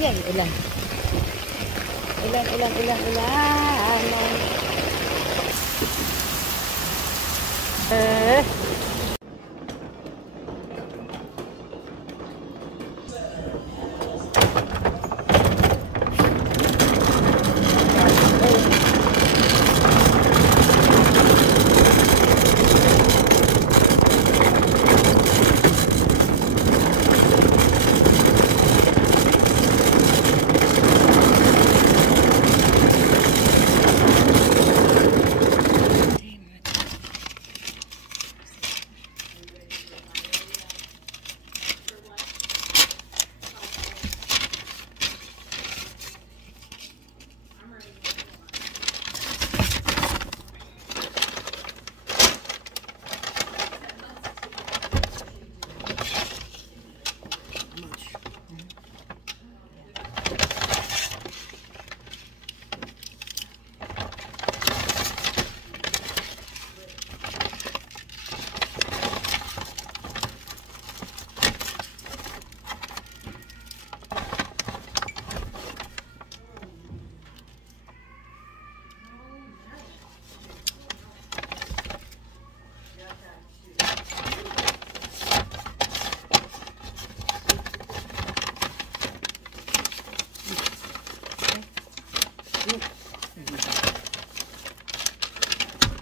Yan, ulan. Ulan.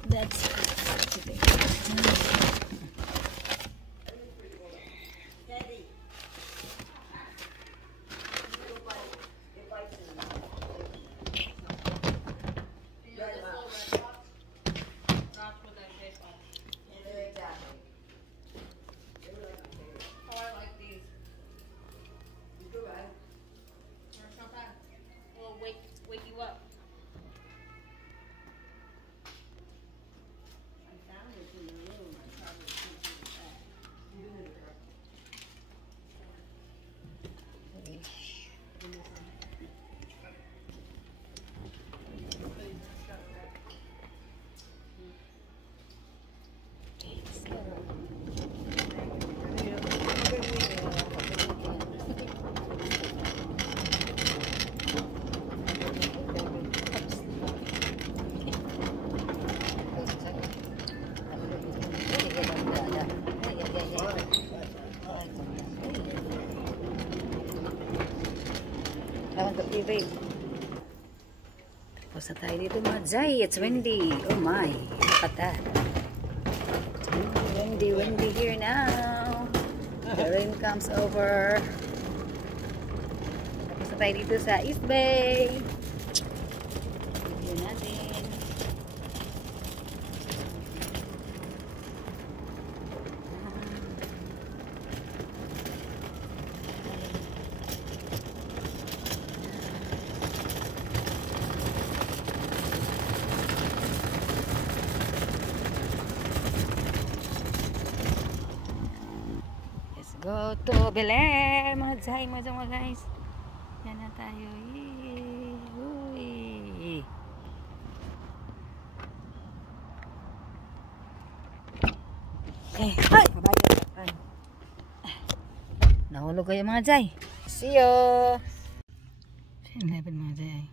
That's today. Wake you up. Tapos na tayo dito mga Jai. It's windy. Oh my. Look at that. It's windy here now. The rain comes over. Tapos na tayo dito sa East Bay. Video natin. Go to Belen, mga Jai, mga guys. Yan na tayo. Uy. Okay. Ay! Mabayo. Nahulog kayo mga Jai. See you! 11 mga Jai.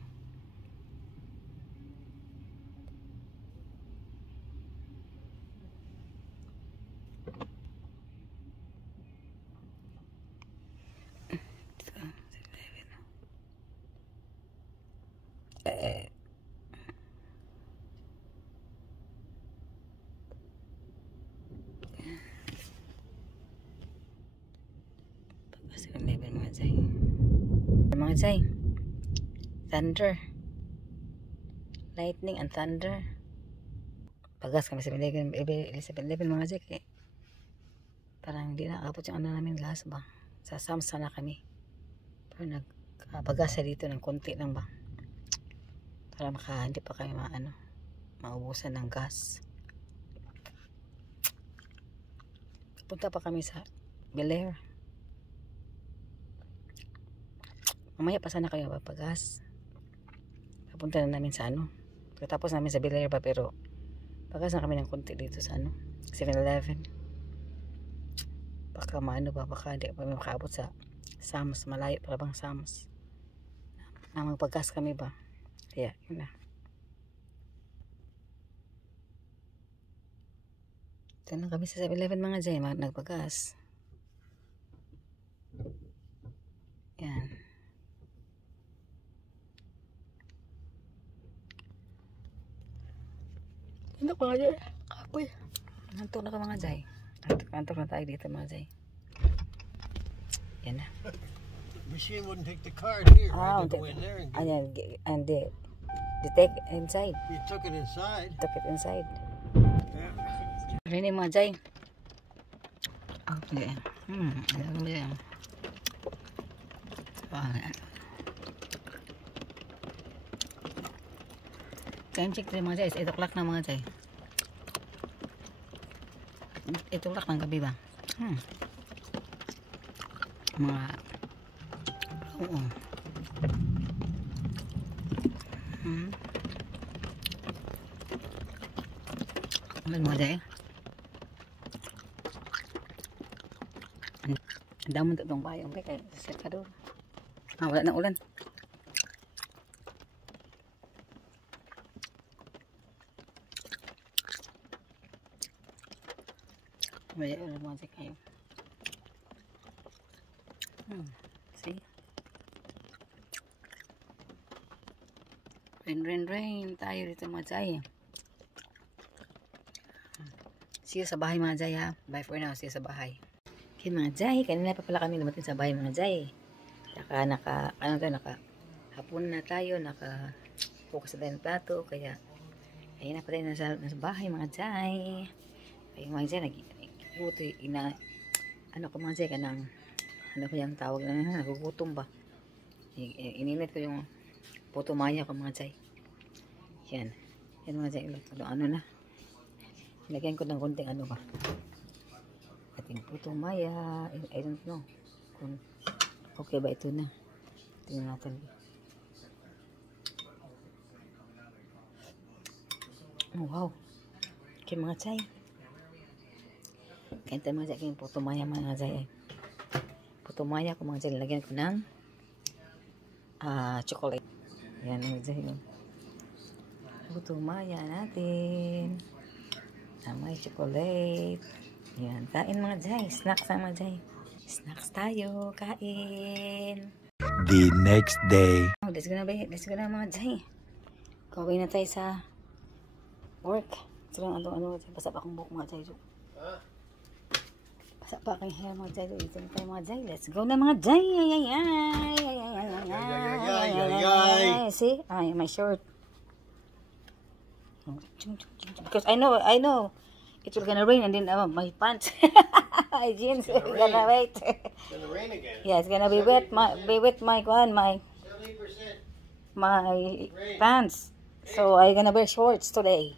Mga Jai, thunder, lightning and thunder. Pagas kami sa 7-Eleven mga Jai, parang hindi nakakapot yung ano namin gas ba, sa Samsa na kami, pero nagpagasa dito ng konti lang ba, para hindi pa kami maubusan ng gas. Punta pa kami sa Bel Air. Mamaya pa sana kayo papagas. Papunta na namin sa pagkatapos namin sa Bel Air pa, pero pagas na kami ng konti dito sa 7-Eleven. Baka baka hindi pa kami makaabot sa Sam's, malayo para bang Sam's. magpagkas kami ba. Kaya, yun na. Ito lang kami sa 7-Eleven mga Jay, nagpagkas. Yan. Ano ka mga Jay? Kapoy. Nantok na ka mga Jay. Nantok na tayo dito mga Jay. Yan na. Machine wouldn't take the card here. I had to go in there and get it. Ayan, and they take inside. You took it inside. Took it inside. Rini mga Jay. Okay. Ayan mo yan. Time check tayo mga Jay. 8 o'clock na mga Jay. 8 o'clock ng gabi ba? Mga oo. Ano mga Jay? Ang damon itong bayong kaya set ka doon. Wala na ulan. Wala ulan mga Jay kayo. See? Rain tayo dito mga Jay. See you sa bahay mga Jay ha. Bye for now. See you sa bahay. Okay mga Jay. Kanina pa pala kami lumating sa bahay mga Jay. Hapon na tayo. Focus na tayo ng plato. Kaya ayun na pa tayo nasa bahay mga Jay. Kaya mga Jay nagbuto ano ko mga Jay kanang ano ko yung tawag na nagugutom ba. Ininit ko yung puto maya ko mga Jay. Yan mga Jay. Ano na. Lagyan ko ng konting ano ba. Ating puto maya. I don't know. Kung okay ba ito na. Tingnan natin. Oh, wow. Okay mga Jay. Kain tayo mga Jay. Puto maya mga Jay. Puto maya ko mga Jay. Lagyan ko ng chocolate. Yan mga Jay. Puto maya natin. May chocolate. Yan. Kain mga Jay. Snacks na mga Jay. Snacks tayo. Kain. The next day. Oh, let's go na mga Jay. Gawin na tayo sa work. So, ano, basa pa akong buhok mga Jay. Basa pa akong hair mga Jay. Ito na tayo mga Jay. Let's go na mga Jay. Ay. See? Ay, my shirt. Because I know it will gonna rain and then my pants, my jeans gonna wet. It's gonna rain again. Yeah, it's gonna be wet. My 70% pants. So I gonna wear shorts today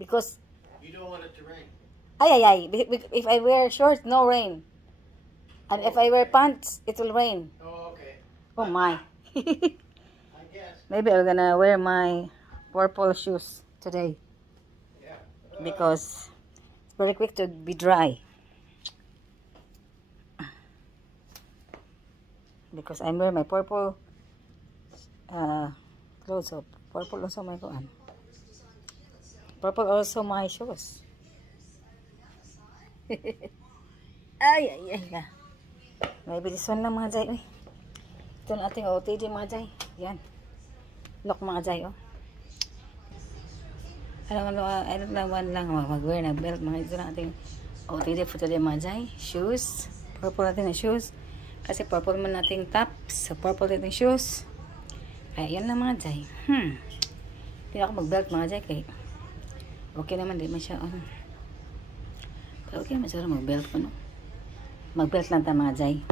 because you don't want it to rain. Ay. If I wear shorts, no rain, and if I wear pants, it will rain. Oh, okay. Oh my. I guess. Maybe I'm gonna wear my purple shoes today. Yeah. Because it's very quick to be dry. Because I'm wearing my purple clothes. So purple also my kuan. Purple also my shoes. ay. Maybe this one lang mga Jay. Ito na ating OTD mga Jay. Yan. Look mga Jay oh. Ano lang mag-wear na belt mga ito na ating OTD for today mga Jay. Shoes. Purple natin na shoes. Kasi purple man nating tops. So purple nating shoes. Ay yan lang mga Jay. Hindi ako mag-belt mga Jay kay okay naman di man siya okay naman siya mag-belt ko no. Mag-belt lang tayo mga Jay.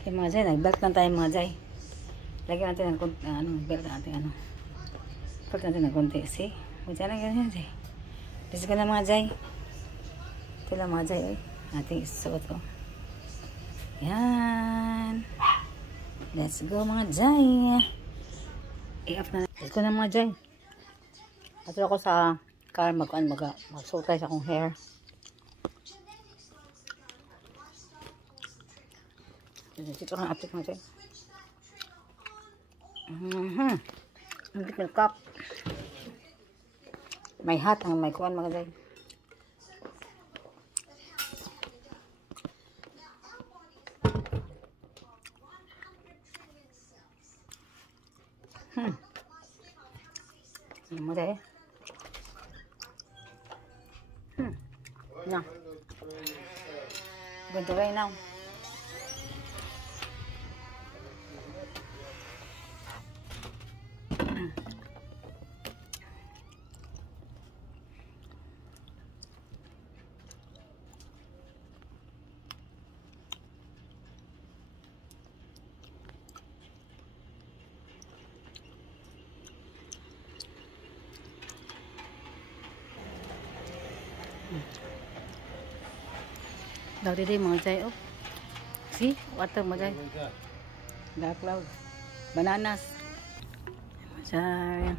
Okay mga Jay, nag-belt lang tayo mga Jay. Lagyan natin ng belt natin belt natin ng konti. See? Magdyan lang ganyan Jay. Let's go na mga Jay. Ito lang mga Jay ating isuot oh. Yan. Let's go mga Jay. I-off na. Let's go na mga Jay. Ato ako sa car mag-sultay sa akong hair. Dito kang apit mga Jay. Little cup. May hat ang may kuan mga day. Ano mo day? No. Going to rain now. Daw di mga jay, oh. See? Water mga jay. Dark cloud. Bananas. Jay.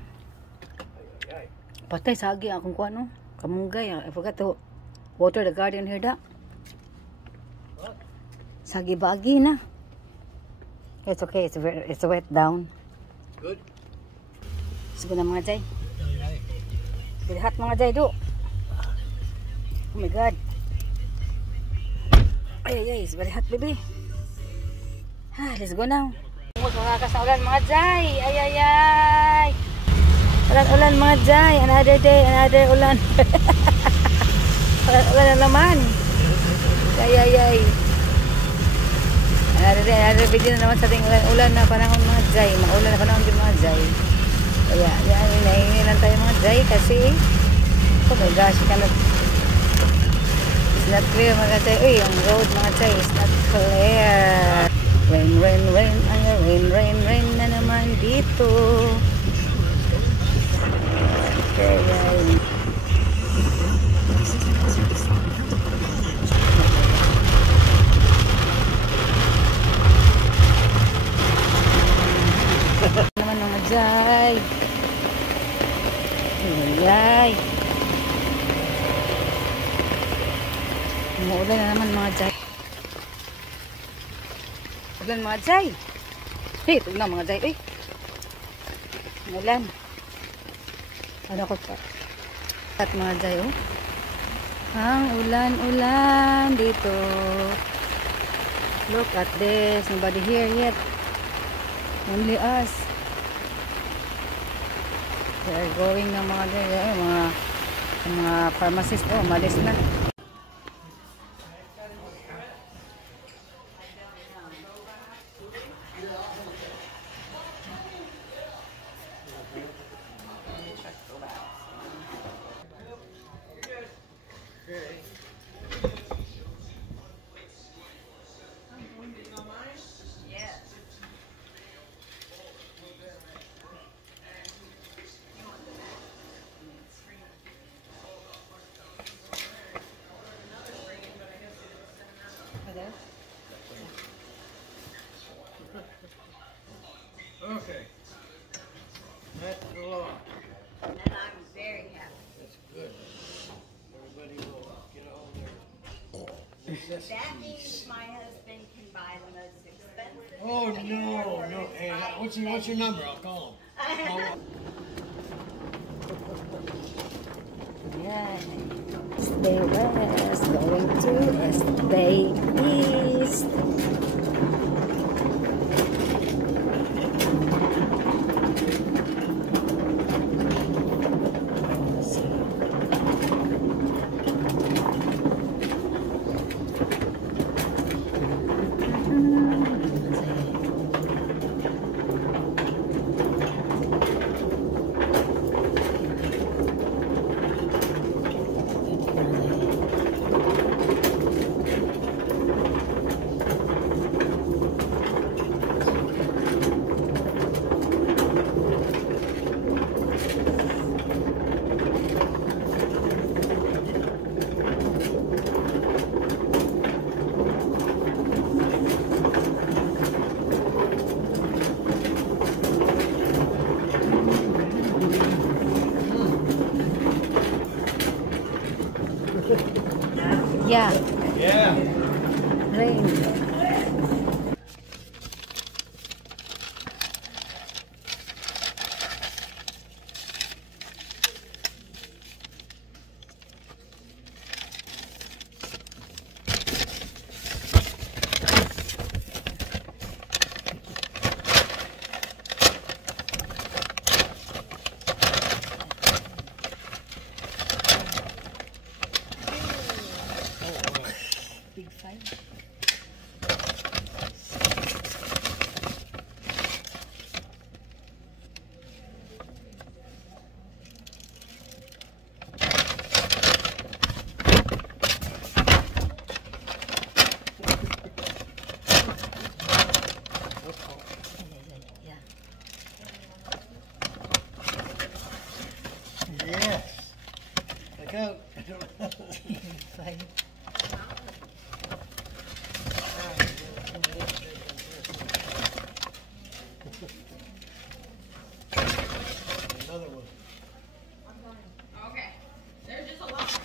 Patay sagi akong kuan, no? Kamunggay. I forgot to water the garden here da. Sagi bagi na. It's okay. It's wet down. Good. Sige na mga jay. Bilhat mga jay do. Oh my God. Ay, it's very hot, baby. Let's go now. Mga kasaulan, mga jay. Ay. Ulan, mga jay. Another day, another ulan. Ulan na naman. Ay. Another day, another video na naman sa ating ulan na panahon, mga jay. Maulan na panahon din, mga jay. Kaya, yan, nahingi lang tayo, mga jay. Kasi, oh my gosh, it's not clear mga jay. Uy, ang road mga jay is not clear. Rain na naman dito. Okay, guys. Naman mga jay. Ay. Umuulan na naman mga jay. Ulan mga jay. Hey, ito na mga jay. Uy. Umuulan. Ano ko pa? At mga jay, oh. Ang ulan dito. Look at this. Nobody here yet. Only us. They are going na mga jay. Mga pharmacist. Oh, malis na. Okay. That's the law. And I'm very happy. That's good. Everybody will get all their That means my husband can buy the most expensive. Oh no. Hey, what's your number? I'll call him. Yeah. Stay west, going to stay east. Yeah. Yeah. Rain. Yes. Look out. Fine. Another one. Okay. There's just a lot.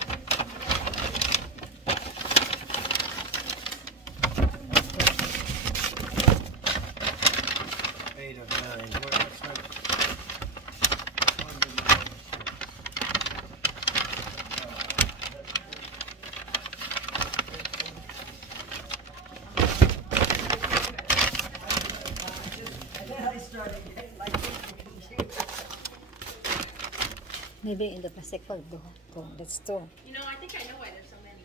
8 of 9. What's that? Maybe in the plastic bag. That's two. You know, I think I know why there's so many.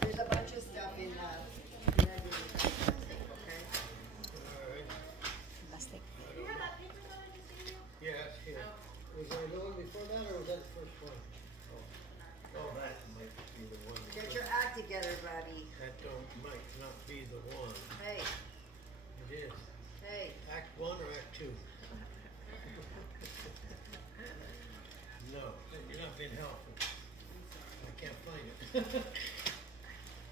There's a bunch of stuff in Plastic. Yes, here. Was there another one before that, or was that the first one? Oh, that might be the one. Get your act together, buddy. That might not be the one. Hey, It is. hey. Act 1 or Act 2? No, you're not being helpful. I can't find it.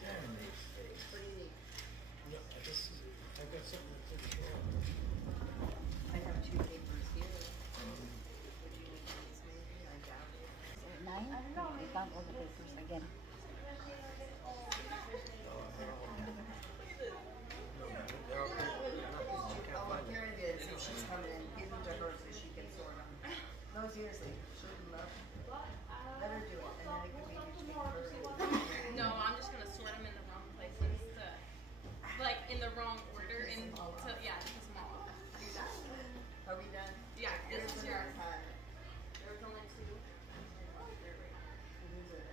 Damn these things. What do you need? No, I've got something that's in the drawer. I have 2 papers here. Would you need these maybe? I doubt it. 9? I found all the papers again. Oh, look, here it is. If she's coming in, give them to her so she can sort them. No, seriously, shoot them up. Let her do it, and then it could be between her and No, I'm just gonna sort them in the wrong places. Like in the wrong order. Yeah, to small. Do that. Are we done? Yeah, this Here's is the yours. notepad. There was only 2. Who's it?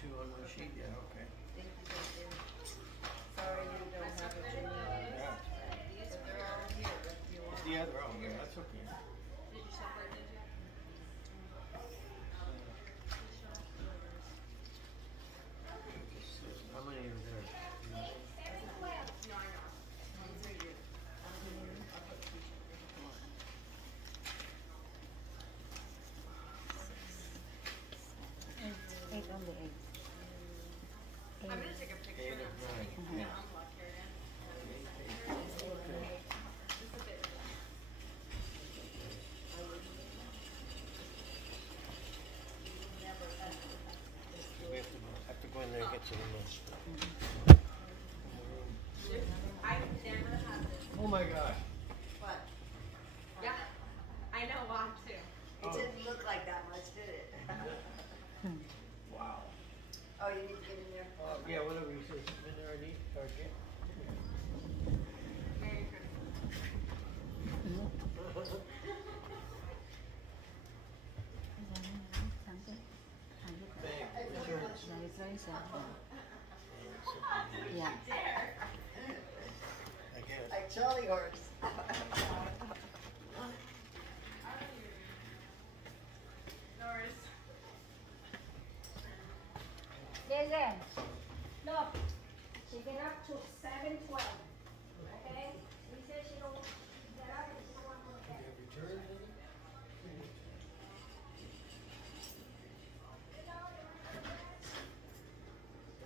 2 on one sheet, yeah, okay. Thank you. Sorry you don't have what you need. Yeah. But they're all here if you want. Yeah, they're all there, that's okay. Did you separate it? How many are there? No, I know. These are you. Eight on the 8. I'm gonna take a picture 8 and of I'm 9. gonna unlock your end. Just a bit. We have to go in there and get some of those. I've never had this. Oh my gosh. What? Yeah, I know why too. It didn't look like that much, did it? Wow. Oh, you need to get in there? Yeah, whatever you say, something in there I need, or get. Merry Christmas. Yeah. I guess. Like Charlie horse. Norris. Listen, look, she get up to 7:12, okay? We said she don't get up and she don't want to go to bed.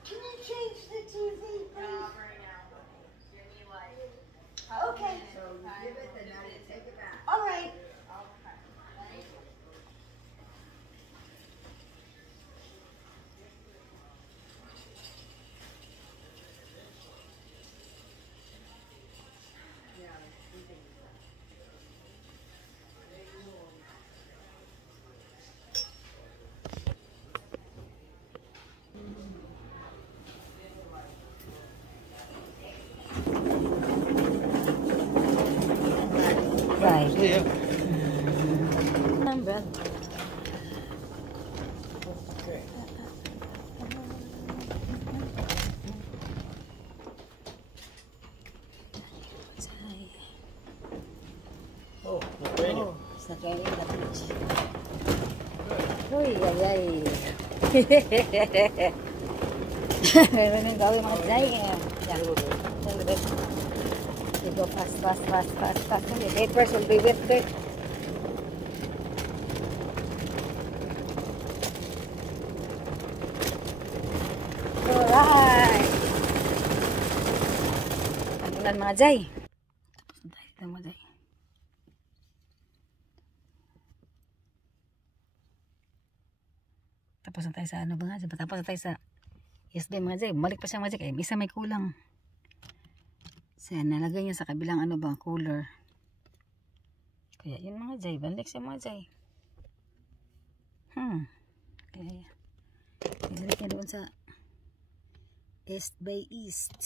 Can you change the TV, No, please? right now. Give me like Okay. minutes. Oh, it's raining. Oh, it's not raining that much. Uy, ay, ay. Meron yung gawin mga Jai. Yeah, a little bit. You go fast. The papers will be wet there. Alright. Ang ulan mga Jai. Tapos na tayo mga Jai. Tapos na tayo sa ano ba nga? Tapos na tayo sa SB mga Jai. Balik pa siya mga Jai. Isa may kulang. So nalagay niya sa kabilang ano ba? Cooler. Kaya yun mga Jai. Balik siya mga Jai. Kaya balik niya doon sa East by East.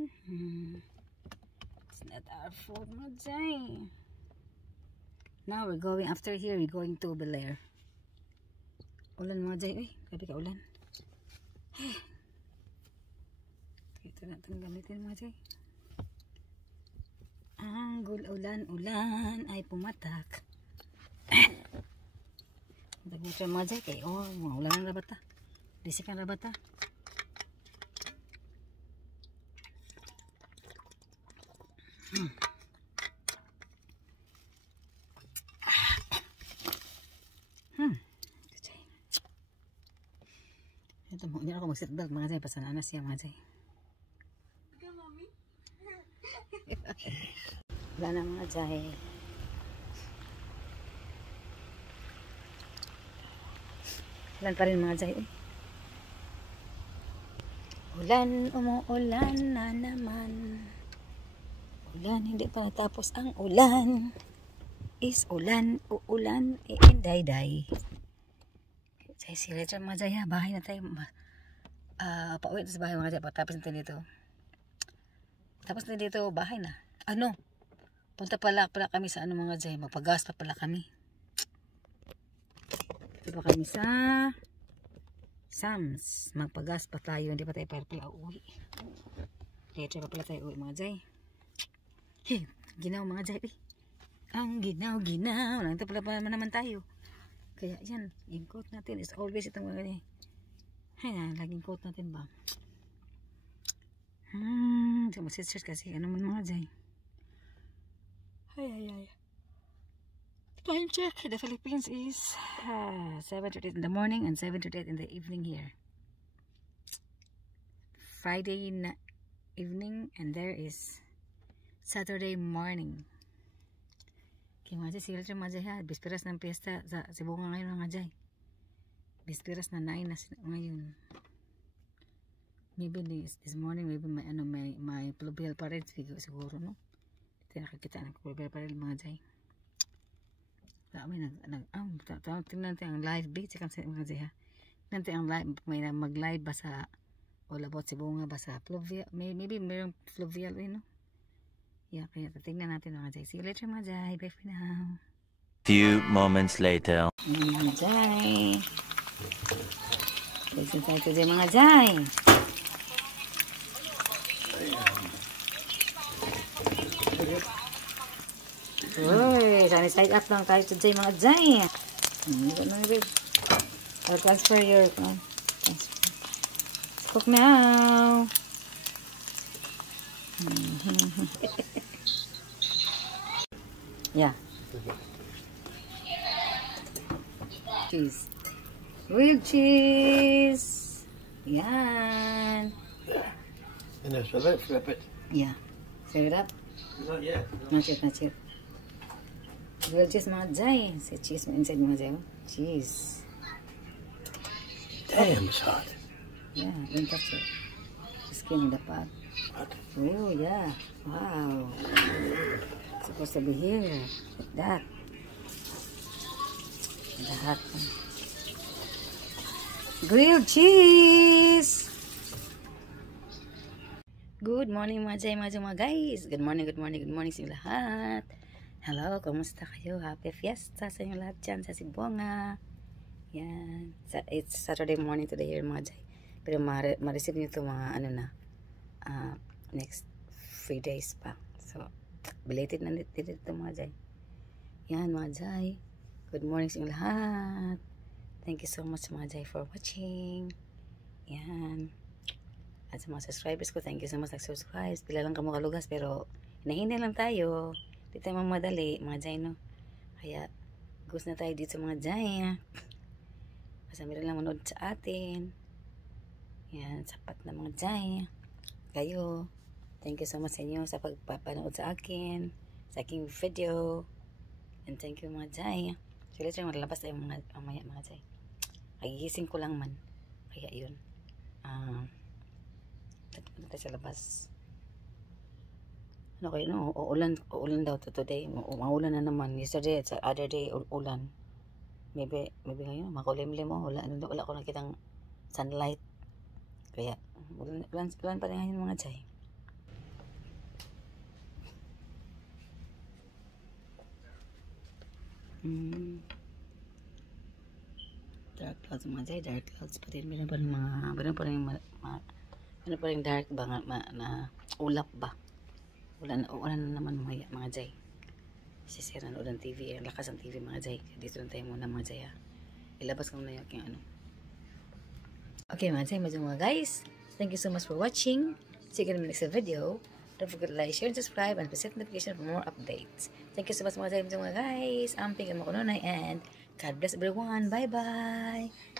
It's not our fault mga Jai. Now we're going, after here we're going to Bel Air. Ulan mga Jai. Uy, grabe ka ulan. Ito natin gamitin mga Jai. Ang ulan ay pumatak. Dagmito mga Jai kay mga ulan ang rabata. Disik ang rabata. Ito mo, hindi ako mag-seatbelt mga Jai. Pasananas siya mga Jai. Wala na mga Jai. Ulan pa rin mga Jai. Ulan, umuulan na naman. Ulan, hindi pa natapos ang ulan. Is ulan, uulan, iinday-day. Jai, sila dyan mga Jai ha. Bahay na tayo. Pauwi na sa bahay mga Jai. Tapos natin dito. Tapos na dito, bahay na. Ano? Punta pala kami sa ano mga Jai. Magpagas pa pala kami. Punta pa kami sa Sam's. Magpagas pa tayo. Hindi pa tayo pala uwi. Later pa pala tayo uwi mga Jai. Hey, ginaw mga Jai. Ang ginaw. Ito pala naman tayo. Kaya yan, yung coat natin is always itong mga ganyan. Ay na, laging coat natin ba? So masisir kasi, ano man mga Jai. Ay. Time check, the Philippines is 7:38 in the morning and 7:38 in the evening here. Friday evening and there is Saturday morning. Mga Jai, sila dyan mga Jai ha. Bispiras ng piyesta sa Sibunga ngayon mga Jai. Bispiras na 9 na ngayon. Maybe this morning, maybe may pluvial parade siguro, no? Ito nakakita ng pluvial parade mga Jai. Tingnan natin ang live bait mga Jai ha. Tingnan natin ang live, may mag-live ba sa Olabot Sibunga ba sa pluvial, maybe mayroong pluvial, no? Yeah, kaya tingnan natin mga Jai. See you later mga Jai. Bye for now. Few moments later. Mga Jai. Listen tayo today mga Jai. Uy, sunny side up lang tayo today mga Jai. I'll transfer your cook now. Yeah. Cheese. Real cheese. Yan. And that's it, flip it. Yeah. Serve it up. Not yet. Not yet. Real cheese mga Jai. Say cheese inside mga Jai. Cheese. Damn, it's hot. Yeah, don't touch it. Skin of the pot. What? Oh, yeah. Wow. It's supposed to be here. Like that. The hot one. Grilled cheese! Good morning mga Jai, mga guys. Good morning sa inyo lahat. Hello, kumusta kayo? Happy fiesta sa inyo lahat dyan sa Sibunga. Yan. It's Saturday morning today here mga Jai. Pero ma-receive nyo ito mga ano na next 3 days pa. So, belated na dito mga Jay. Yan mga Jay. Good morning sa inyong lahat. Thank you so much mga Jay for watching. Yan. At sa mga subscribers ko, thank you so much nag-subscribe. Pila lang kamo kalugas pero hinahinay lang tayo. Di tayo mamadali mga Jay no. Kaya gusto na tayo dito mga Jay. Basta meron lang manood sa atin. Yan, sapat na mga Jay. Kayo, thank you so much sa inyo sa pagpapanood sa akin, sa aking video. And thank you mga Jay. So let's try malalabas tayo mamaya mga Jay. Kagigising ko lang man. Kaya yun. Tayo tayo sa labas. Ano kayo no? Uulan daw to today. Maulan na naman. Yesterday at sa other day ulan. Maybe ngayon makulimlim mo. Wala ko nakitang sunlight. Kaya ulan pa rin ngayon mga Jay. Dark clouds mga Jay, dark clouds pa rin. Meron pa rin dark ba na ulap ba. Ulan na naman mga Jay. Sisira na ulan TV. Ang lakas ang TV mga Jay. Dito lang tayo muna mga Jay ha. Ilabas ko na yung ano. Okay mga Jay, mga guys. Thank you so much for watching. See you in the next video. Don't forget to like, share, and subscribe, and set notification for more updates. Thank you so much mga guys. Amping ang makununay, and God bless everyone. Bye-bye.